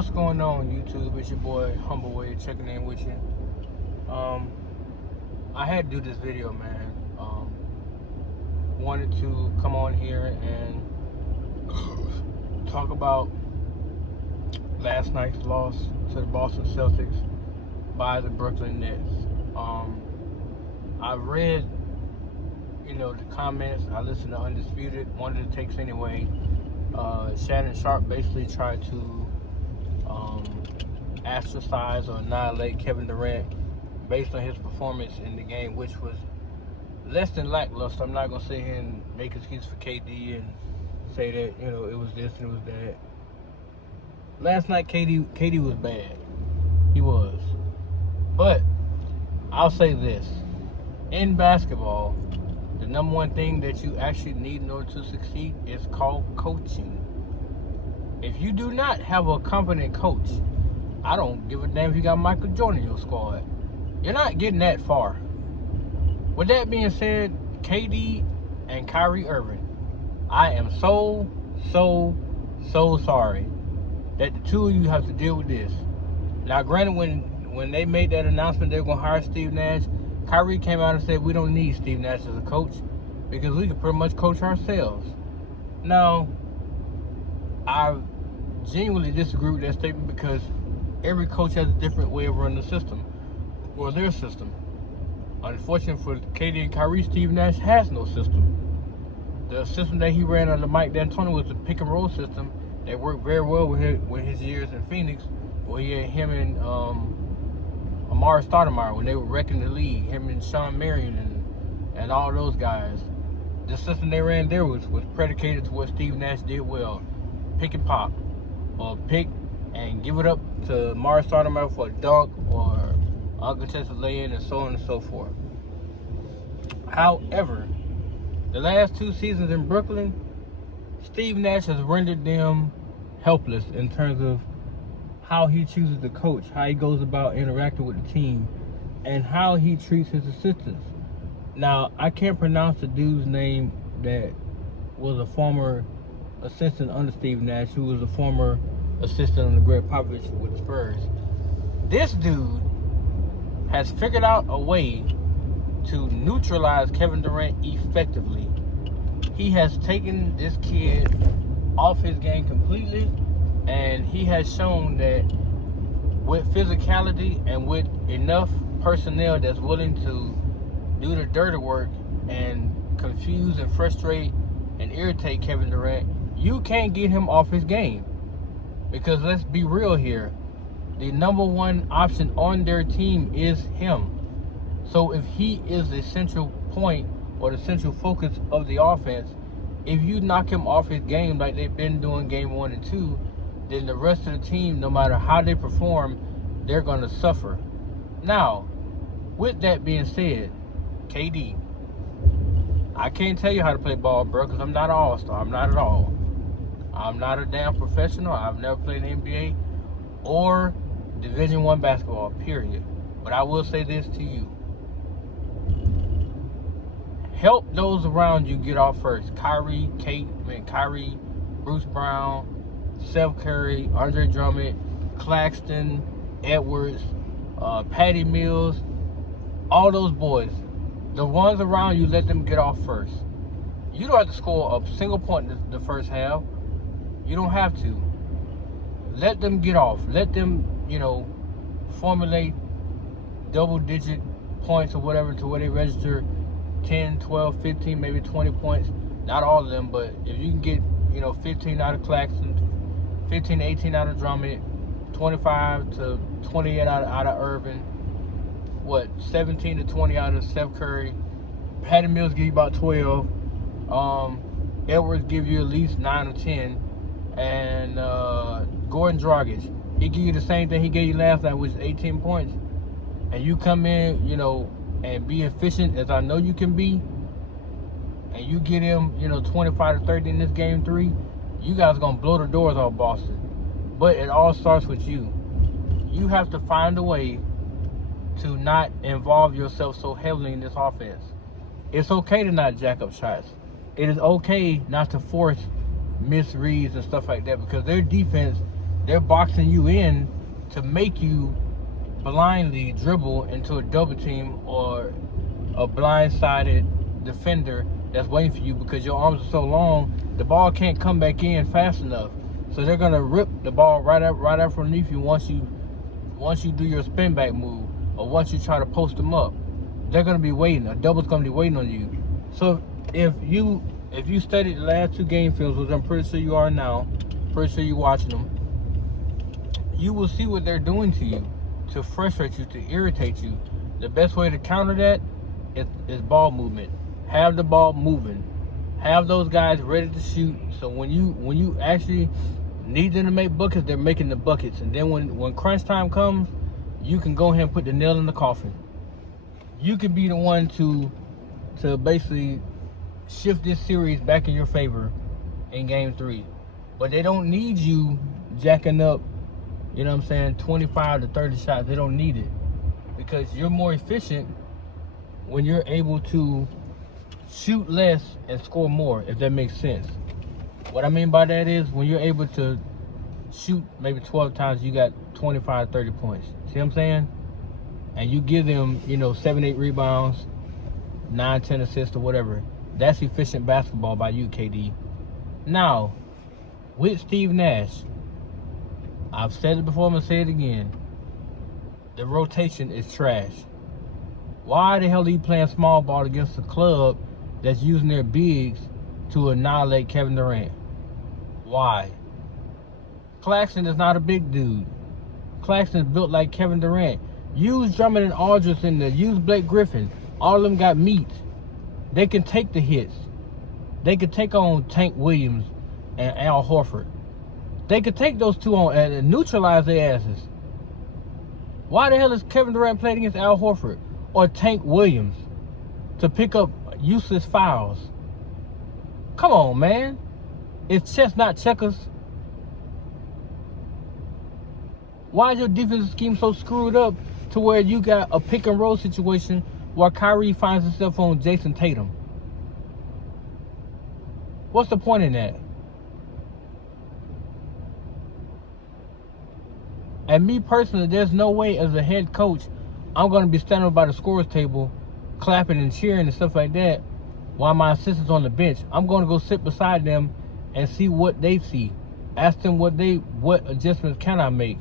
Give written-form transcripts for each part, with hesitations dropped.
What's going on, YouTube? It's your boy Humble Way checking in with you. Um, I had to do this video, man. Wanted to come on here and talk about last night's loss to the Boston Celtics by the Brooklyn Nets. I read, the comments. I listened to Undisputed, one of the takes anyway. Shannon Sharp basically tried to ostracize or annihilate Kevin Durant based on his performance in the game, which was less than lackluster. I'm not gonna sit here and make excuse for KD and say that it was this and it was that. Last night KD was bad. He was, but I'll say this: in basketball, the number one thing that you actually need in order to succeed is called coaching. If you do not have a competent coach, I don't give a damn if you got Michael Jordan in your squad. You're not getting that far. With that being said, KD and Kyrie Irving, I am so sorry that the two of you have to deal with this. Now, granted, when they made that announcement they were going to hire Steve Nash, Kyrie came out and said, we don't need Steve Nash as a coach because we can pretty much coach ourselves. Now, I genuinely disagree with that statement because every coach has a different way of running the system, or their system. Unfortunately for KD and Kyrie, Steve Nash has no system. The system that he ran under Mike D'Antoni was the pick and roll system that worked very well with his years in Phoenix, where he had him and Amari Stoudemire when they were wrecking the league, him and Sean Marion and all those guys. The system they ran there was predicated to what Steve Nash did well: pick and pop, or pick and give it up to Amari Stoudemire for a dunk or uncontested lay-in, and so on and so forth. However, the last two seasons in Brooklyn, Steve Nash has rendered them helpless in terms of how he chooses to coach, how he goes about interacting with the team, and how he treats his assistants. Now, I can't pronounce the dude's name that was a former assistant under Steve Nash, who was a former assistant under Greg Popovich with the Spurs. This dude has figured out a way to neutralize Kevin Durant effectively. He has taken this kid off his game completely, and he has shown that with physicality and with enough personnel that's willing to do the dirty work and confuse and frustrate and irritate Kevin Durant, you can't get him off his game. Because let's be real here, the number one option on their team is him. So if he is the central point or the central focus of the offense, if you knock him off his game like they've been doing game 1 and 2, then the rest of the team, no matter how they perform, they're going to suffer. Now, with that being said, KD, I can't tell you how to play ball, bro, because I'm not an all-star. I'm not at all. I'm not a damn professional. I've never played in the NBA or Division I basketball, period. But I will say this to you. Help those around you get off first. Kyrie, Bruce Brown, Steph Curry, Andre Drummond, Claxton, Edwards, Patty Mills, all those boys. The ones around you, let them get off first. You don't have to score a single point in the first half. You don't have to. Let them get off. Let them, formulate double-digit points or whatever to where they register 10, 12, 15, maybe 20 points. Not all of them, but if you can get, 15 out of Claxton, 15 to 18 out of Drummond, 25 to 28 out of Irvin, 17 to 20 out of Steph Curry. Patty Mills give you about 12. Edwards give you at least 9 or 10. And Gordon Dragic, he give you the same thing he gave you last night, which is 18 points. And you come in, and be efficient as I know you can be, and you get him, 25 to 30 in this game 3, you guys are going to blow the doors off Boston. But it all starts with you. You have to find a way to not involve yourself so heavily in this offense. It's okay to not jack up shots. It is okay not to force misreads and stuff like that, because their defense they're boxing you in to make you blindly dribble into a double team or a blindsided defender that's waiting for you because your arms are so long, the ball can't come back in fast enough. So they're gonna rip the ball right up underneath you once you do your spin back move or once you try to post them up. They're gonna be waiting. A double's gonna be waiting on you. So if you studied the last 2 game films, which I'm pretty sure you are now, pretty sure you're watching them, you will see what they're doing to you to frustrate you, to irritate you. The best way to counter that is ball movement. Have the ball moving. Have those guys ready to shoot. So when you actually need them to make buckets, they're making the buckets. And then when crunch time comes, you can go ahead and put the nail in the coffin. You can be the one to basically shift this series back in your favor in game 3. But they don't need you jacking up, 25 to 30 shots. They don't need it because you're more efficient when you're able to shoot less and score more, if that makes sense. What I mean by that is when you're able to shoot maybe 12 times, you got 25, 30 points. See what I'm saying? And you give them, 7, 8 rebounds, 9, 10 assists or whatever. That's efficient basketball by you, KD. Now, with Steve Nash, I've said it before, I'm going to say it again. The rotation is trash. Why the hell are you playing small ball against a club that's using their bigs to annihilate Kevin Durant? Why? Claxton is not a big dude. Claxton is built like Kevin Durant. Use Drummond and Aldridge in there. Use Blake Griffin. All of them got meat. They can take the hits. They could take on Tank Williams and Al Horford. They could take those two on and neutralize their asses. Why the hell is Kevin Durant playing against Al Horford or Tank Williams to pick up useless fouls? Come on, man. It's chess, not checkers. Why is your defensive scheme so screwed up to where you got a pick and roll situation where Kyrie finds himself on Jason Tatum? What's the point in that? And me personally, there's no way as a head coach I'm going to be standing by the scorer's table clapping and cheering and stuff like that while my assistant's on the bench. I'm going to go sit beside them and see what they see. Ask them what adjustments can I make.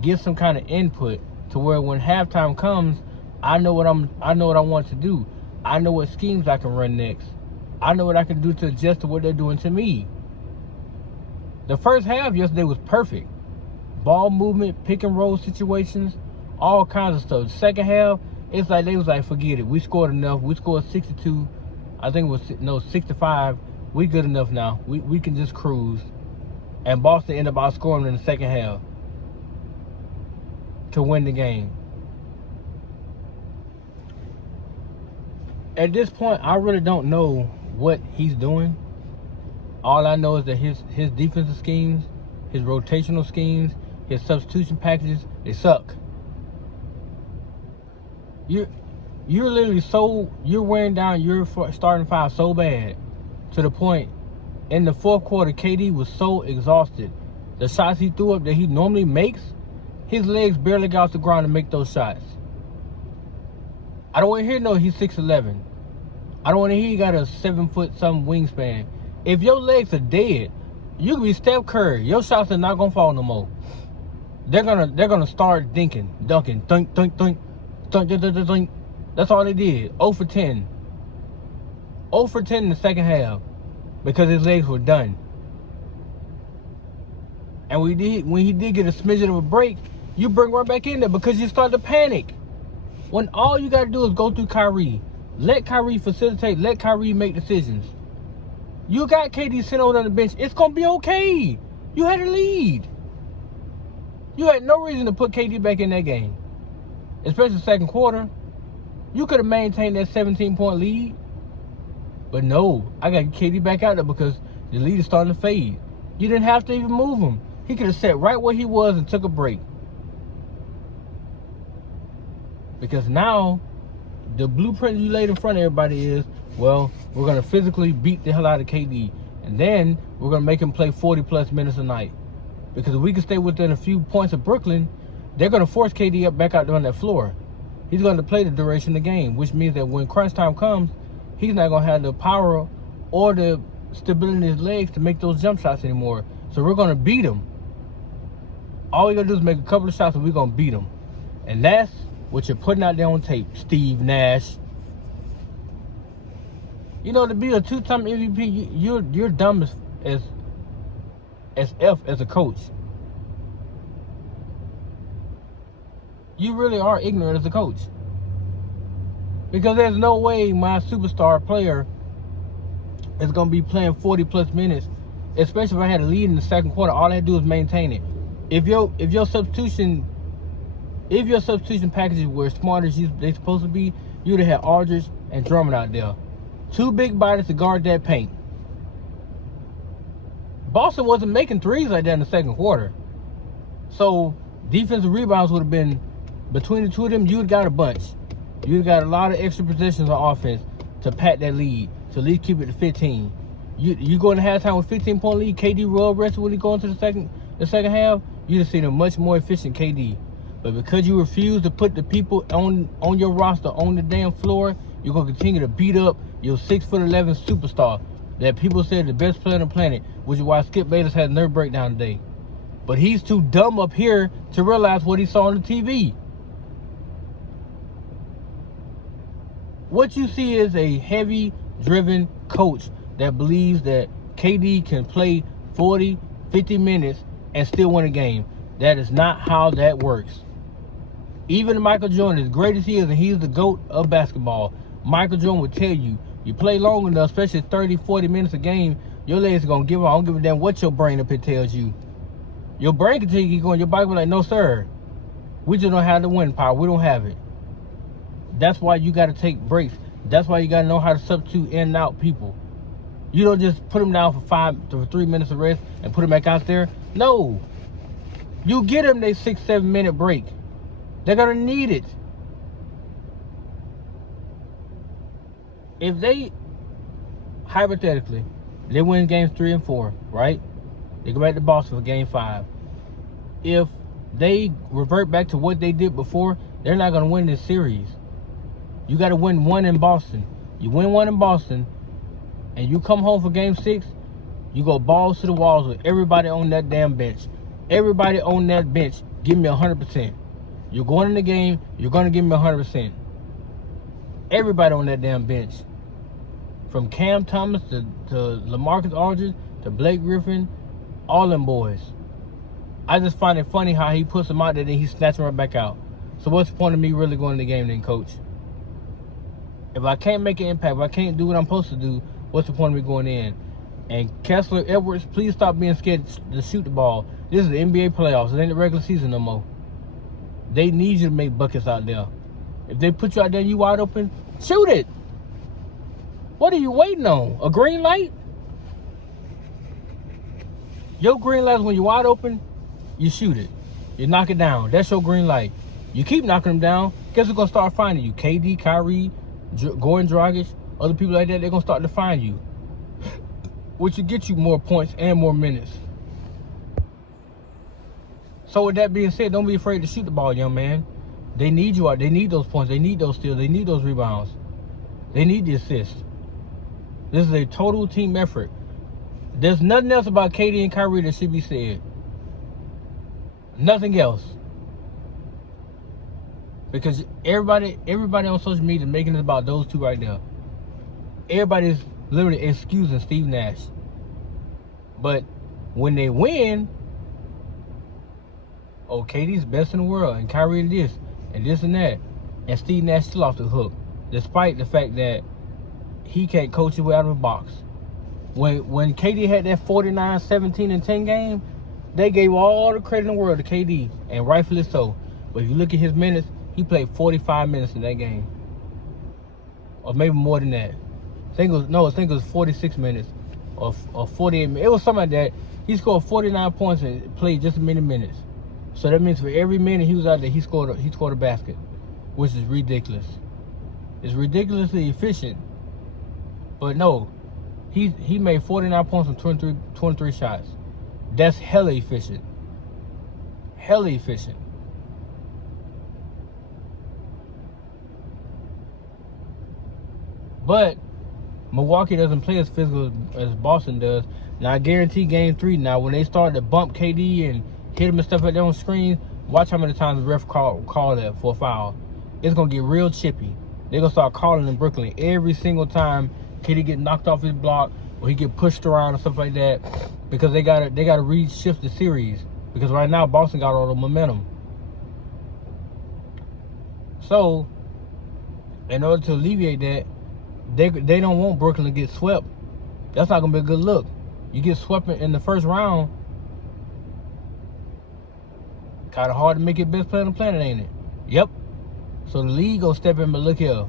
Get some kind of input to where when halftime comes, I know what I want to do. I know what schemes I can run next. I know what I can do to adjust to what they're doing to me. The first half yesterday was perfect. Ball movement, pick and roll situations, all kinds of stuff. The second half, it's like they was like, forget it. We scored enough. We scored 62. I think it was 65. We good enough now. We can just cruise. And Boston ended up outscoring in the second half to win the game. At this point, I really don't know what he's doing. All I know is that his defensive schemes, his rotational schemes, his substitution packages, they suck. You're literally you're wearing down your starting five so bad to the point in the fourth quarter, KD was so exhausted. The shots he threw up that he normally makes, his legs barely got off the ground to make those shots. I don't want to hear no he's 6'11". I don't want to hear he got a 7-foot-something wingspan. If your legs are dead, you can be Steph Curry. Your shots are not gonna fall no more. They're gonna start dunking, thunk, thunk, thunk, thunk, thunk, thunk, thunk. That's all they did. 0 for 10. 0 for 10 in the second half because his legs were done. And when he did get a smidgen of a break, you bring right back in there because you start to panic. When all you gotta do is go through Kyrie. Let Kyrie facilitate. Let Kyrie make decisions. You got KD sitting over on the bench. It's going to be okay. You had a lead. You had no reason to put KD back in that game. Especially the second quarter. You could have maintained that 17-point lead. But no, I got KD back out there because the lead is starting to fade. You didn't have to even move him. He could have sat right where he was and took a break. Because now, the blueprint you laid in front of everybody is, well, we're going to physically beat the hell out of KD. And then we're going to make him play 40-plus minutes a night. Because if we can stay within a few points of Brooklyn, they're going to force KD up back out there on that floor. He's going to play the duration of the game, which means that when crunch time comes, he's not going to have the power or the stability in his legs to make those jump shots anymore. So we're going to beat him. All we got to do is make a couple of shots and we're going to beat him. And that's what you're putting out there on tape, Steve Nash. You know, to be a two-time MVP, you're dumb as F as a coach. You really are ignorant as a coach. Because there's no way my superstar player is going to be playing 40-plus minutes, especially if I had a lead in the second quarter. All I had to do is maintain it. If your substitution packages were as smart as they're supposed to be, you'd have had Aldridge and Drummond out there. Two big bodies to guard that paint. Boston wasn't making threes like that in the second quarter. So defensive rebounds would have been, between the two of them, you'd got a bunch. You'd got a lot of extra possessions on offense to pat that lead, to at least keep it to 15. You go into halftime with 15-point lead, KD roll rested when he go into the second half, you'd have seen a much more efficient KD. But because you refuse to put the people on your roster on the damn floor, you're going to continue to beat up your 6'11" superstar that people said the best player on the planet, which is why Skip Bayless had a nerve breakdown today. But he's too dumb up here to realize what he saw on the TV. What you see is a heavy-driven coach that believes that KD can play 40, 50 minutes and still win a game. That is not how that works. Even Michael Jordan, as great as he is, and he's the GOAT of basketball, Michael Jordan would tell you, you play long enough, especially 30, 40 minutes a game, your legs are going to give up. I don't give a damn what your brain up here tells you. Your brain can tell you keep going. Your body will be like, no, sir. We just don't have the winning power. We don't have it. That's why you got to take breaks. That's why you got to know how to substitute in and out people. You don't just put them down for 3 minutes of rest and put them back out there. No. You get them their 6-7 minute break. They're going to need it. If they, hypothetically, they win games 3 and 4, right? They go back to Boston for game 5. If they revert back to what they did before, they're not going to win this series. You got to win one in Boston. You win one in Boston, and you come home for game 6, you go balls to the walls with everybody on that damn bench. Everybody on that bench, give me 100%. You're going in the game, you're going to give me 100%. Everybody on that damn bench. From Cam Thomas to LaMarcus Aldridge to Blake Griffin, all them boys. I just find it funny how he puts them out there and he snatches them right back out. So what's the point of me really going in the game then, coach? If I can't make an impact, if I can't do what I'm supposed to do, what's the point of me going in? And Kessler Edwards, please stop being scared to shoot the ball. This is the NBA playoffs. It ain't the regular season no more. They need you to make buckets out there. If they put you out there and you wide open, shoot it. What are you waiting on? A green light? Your green light is when you're wide open, you shoot it. You knock it down. That's your green light. You keep knocking them down, guess who's going to start finding you? KD, Kyrie, Gordon Dragic, other people like that, they're going to start to find you. Which will get you more points and more minutes. So with that being said, don't be afraid to shoot the ball, young man. They need you out. They need those points. They need those steals. They need those rebounds. They need the assists. This is a total team effort. There's nothing else about KD and Kyrie that should be said. Nothing else. Because everybody on social media is making it about those two right now. Everybody's literally excusing Steve Nash. But when they win, oh, KD's best in the world, and Kyrie this, and that. And Steve Nash still off the hook, despite the fact that he can't coach his way out of a box. When KD had that 49, 17, and 10 game, they gave all the credit in the world to KD, and rightfully so. But if you look at his minutes, he played 45 minutes in that game. Or maybe more than that. I think it was 46 minutes or 48 minutes. It was something like that. He scored 49 points and played just as many minutes. So that means for every minute he was out there, he scored a basket, which is ridiculous. It's ridiculously efficient. But no, he made 49 points on 23 shots. That's hella efficient. hella efficient. But Milwaukee doesn't play as physical as Boston does. Now, I guarantee game 3, now, when they start to bump KD and hit him and stuff like that on screen, watch how many times the ref call that for a foul. It's going to get real chippy. They're going to start calling in Brooklyn every single time KD get knocked off his block or he get pushed around and stuff like that, because they got to reshift the series, because right now Boston got all the momentum. So, in order to alleviate that, they don't want Brooklyn to get swept. That's not going to be a good look. You get swept in the first round, kind of hard to make it best player on the planet, ain't it? Yep. So the league gonna step in, but look here,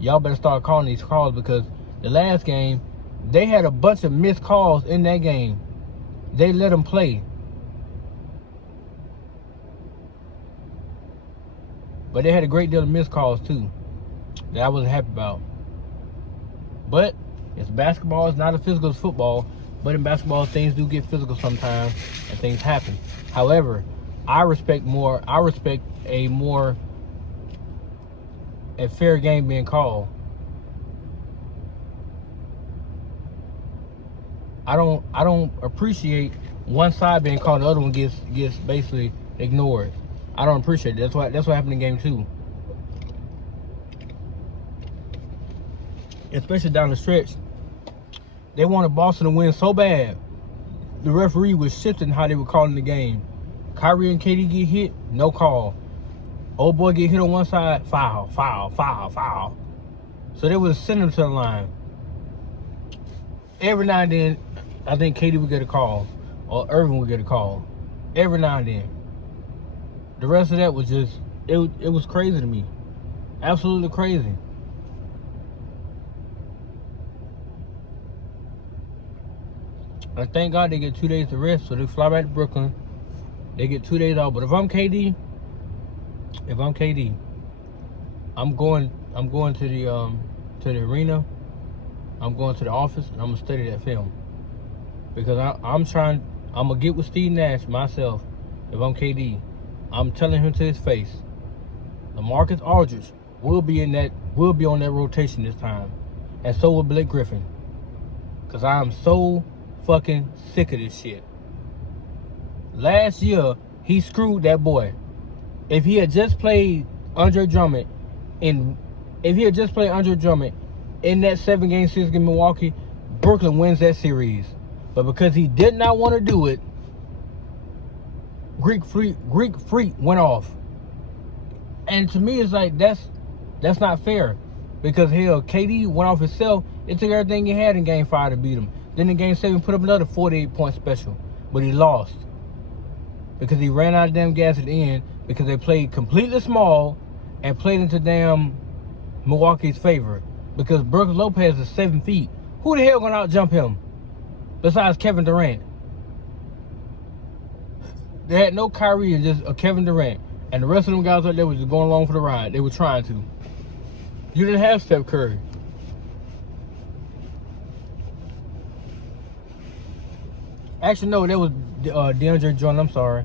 y'all better start calling these calls, because the last game, they had a bunch of missed calls in that game. They let them play. But they had a great deal of missed calls too, that I wasn't happy about. But it's basketball, it's not as physical as football. But in basketball, things do get physical sometimes, and things happen. However, I respect a fair game being called. I don't appreciate one side being called, the other one gets basically ignored. I don't appreciate it. That's what happened in game 2. Especially down the stretch. They wanted Boston to win so bad, the referee was shifting how they were calling the game. Kyrie and KD get hit, no call. Old boy get hit on one side, foul, foul, foul, foul. So they would send him to the line. Every now and then, I think KD would get a call, or Irving would get a call. Every now and then. The rest of that was just, it was crazy to me. Absolutely crazy. I thank God they get 2 days to rest, so they fly back to Brooklyn. They get 2 days off. But if I'm KD, I'm going to the arena. I'm going to the office, and I'm gonna study that film, because I'm gonna get with Steve Nash myself. If I'm KD, I'm telling him to his face, LaMarcus Aldridge will be on that rotation this time, and so will Blake Griffin, because I am so fucking sick of this shit. Last year, he screwed that boy. If he had just played Andre Drummond in that 7-game series against Milwaukee, Brooklyn wins that series. But because he did not want to do it, Greek Freak went off. And to me, it's like, that's not fair. Because hell, KD went off himself. It took everything he had in game 5 to beat him. Then in game 7, put up another 48-point special. But he lost. Because he ran out of damn gas at the end, because they played completely small and played into damn Milwaukee's favor. Because Brook Lopez is 7 feet. Who the hell gonna out-jump him? Besides Kevin Durant. They had no Kyrie and just Kevin Durant. And the rest of them guys out there were just going along for the ride. They were trying to. You didn't have Steph Curry. Actually, no, that was DeAndre Jordan. I'm sorry.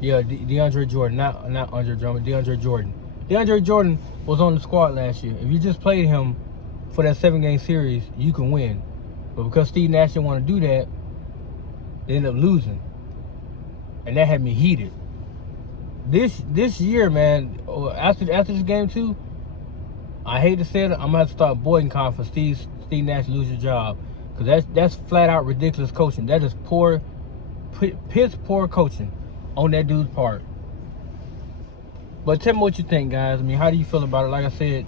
Yeah, DeAndre Jordan. Not Andre Drummond. DeAndre Jordan. DeAndre Jordan was on the squad last year. If you just played him for that 7-game series, you can win. But because Steve Nash didn't want to do that, they ended up losing. And that had me heated. This year, man, after this game 2, I hate to say it, I'm going to have to start boycotting for Steve Nash to lose his job. Because that's flat out ridiculous coaching. That is poor coaching on that dude's part. But tell me what you think, guys. I mean, how do you feel about it? Like I said,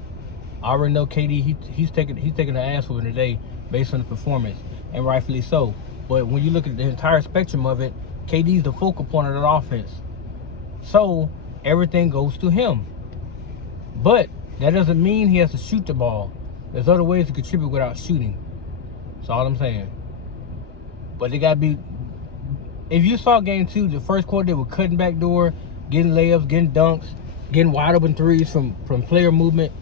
I already know KD, he's taking an ass whooping today based on the performance, and rightfully so. But when you look at the entire spectrum of it, KD's the focal point of that offense. So everything goes to him. But that doesn't mean he has to shoot the ball. There's other ways to contribute without shooting. That's all I'm saying. But they gotta be. If you saw game 2, the first quarter, they were cutting back door, getting layups, getting dunks, getting wide open threes from player movement.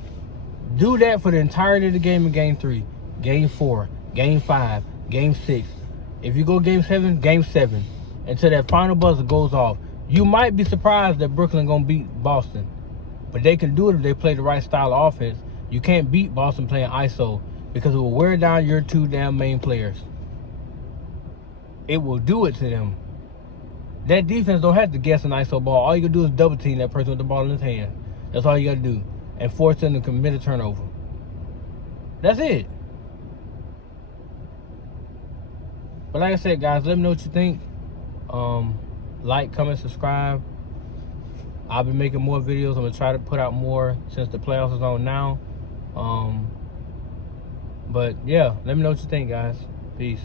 Do that for the entirety of the game in game 3, game 4, game 5, game 6. If you go game 7, game 7, until that final buzzer goes off. You might be surprised that Brooklyn gonna beat Boston, but they can do it if they play the right style of offense. You can't beat Boston playing ISO because it will wear down your two damn main players. It will do it to them. That defense don't have to guess an ISO ball. All you can do is double team that person with the ball in his hand. That's all you got to do, and force them to commit a turnover. That's it. But like I said, guys, let me know what you think. Like, comment, subscribe. I'll be making more videos. I'm gonna try to put out more since the playoffs is on now. But yeah, let me know what you think, guys. Peace.